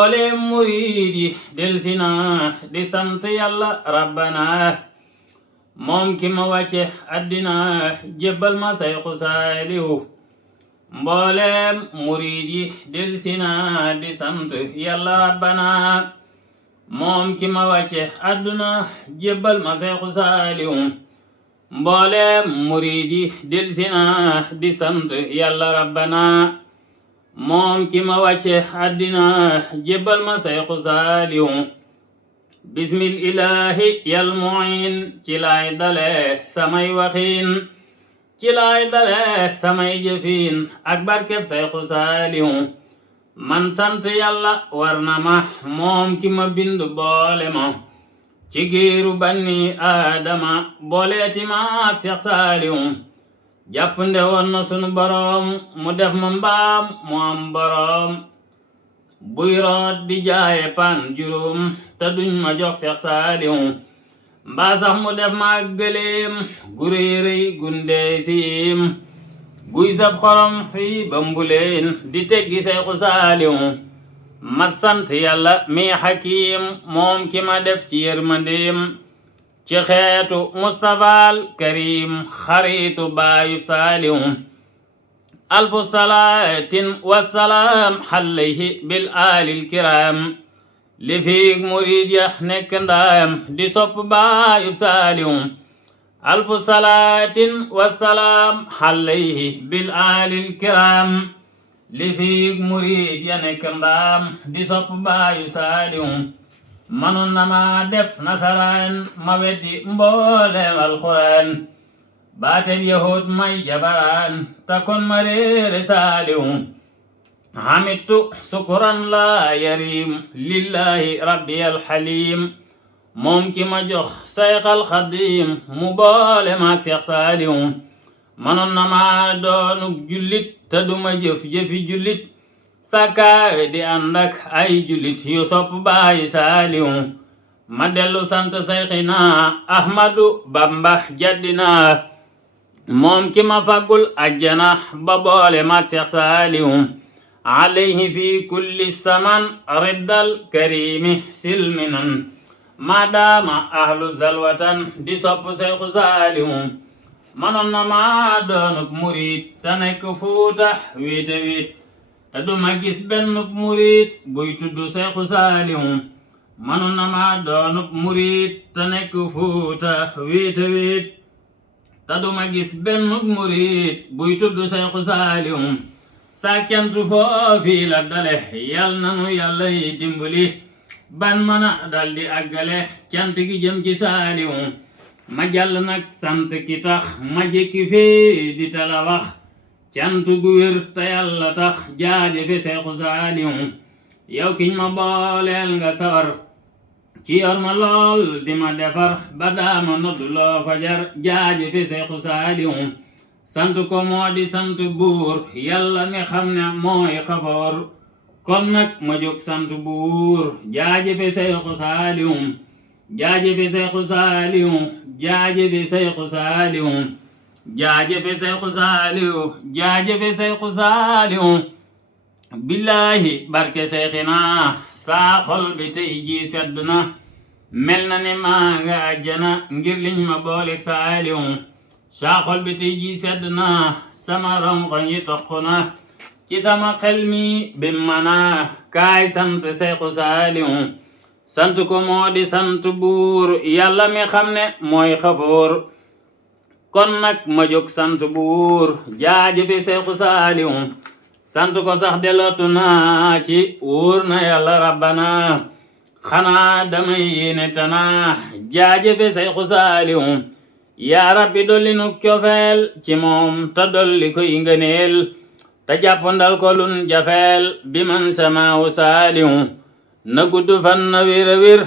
mboolem murid yi delsina di sant yàlla rabbana moom ki ma wàcce àddina jébbal ma sayxu saalihu mboolem murid yi delsina di sant yàlla rabbana moom ki ma wàcce àdduna jébbal ma sayxu saalihu mboolem murid yi delsina di sant yàlla rabbana moom ki ma wàcce àddina jébbal ma sayxu saalihu bismil ilaahi yal muin ci laay dale samay waxiin ci laay dale samay jëfiin ak barkeb sayxu saalihu man sant yàlla war na ma moom ki ma bind boole ma ci giiru banni aadama booleeti ma ak seex saalihu jàpp nde woon na sunu boroom mu def ma mbaam mu am boroom buy root di jaaye pan juróom te duñ ma jox seex saalihu mbaa sax mu def ma ak gëléem gu réeréy gundey siim guy sab xorom fii ba mbuleen di teggi sayxu saalihu ma sant yàlla mi xakiim moom ki ma def ci yërmandeem ci xeetu mustafaal karim xaritu baayub saalihu alfu salaatin wasalaam xalayhi bil aalil kiram li fiig murid ya nekk ndaam di sopp baayub saalihu alfu salaatin wasalaam xalayhi bil aalil kiram li fiig murid ya nekk ndaam di sopp baayub saalihu manoon na ma def nasaraan ma weddi mboolem alxuraan baateb yahud may jabaraan ta kon ma réere saalihu hamittu sukuran la yarim lillahi rabbi alxalim moom ki ma jox sayxal xadim mu boole maak seex saalihu manoon na ma doonuk jullit te duma jëf-jëfi jullit sakaawe di ànd ak ay jullit yu sopp baayi saalihu ma dellu sant sayxina ahmadu bamba jaddina moom ki ma faggul ajjana ba boole maak seex saalihu alayhi fi kulli saman riddal karimi silminan maadaama ahlu zalwatan di sopp sayxu saalihu manoon na ma doonuk murid te nekk fuuta wiite wiit te duma gis benn murid buy tudd sayxu saalihu manoon na ma doonuk murid te nekk fuuta wiite wiit te duma gis benn murid buy tudd sayxu saalihu saa cantu foofi la dale yal nanu yàlla yi dimbali ban mana daldi àggale cant gi jëm ci saalihu ma jàll nag sant ki tax ma jekki fii di tala wax cant gu wér te yàlla tax jaajëfe sayxu saalihu yow kiñ ma booleel nga sawar ci yor ma lool di ma defar ba daama noddu loo fajar jaajëfe sayxu saalihu sant ko moo di sant buur yàlla mi xam ne mooy xafoor kon nag ma jóg sant buur jaajëfe sayxu saalihu jaajëfe sayxu saalihu jaajëfe sayxu saalihu jaajëfe sayxu saalihu jaajëfe sayxu saalihu billaahi barke sayxina saa xol bi tey ji sedd na mel na ne maa nga àjjana ngir liñ ma booleeg saalihu saa xol bi tey ji sedd na sama rongoñ yi toq na ci sama xel mi bim mana kaay sant sayxu saalihu sant ko moo di sant buur yàlla mi xam ne mooy xafoor kon nag ma jóg sant buur jaajëfe sayxu saalihu sant ko sax delootu naa ci wóor na yàlla rabbana xanaa damay yéene tana jaajëfe sayxu saalihu yaa rabbi dolli nu cofeel ci moom te dolli koy ngëneel te jàppandal ko lun jafeel bi man samaawu saalihu na gudd fan na wér a wér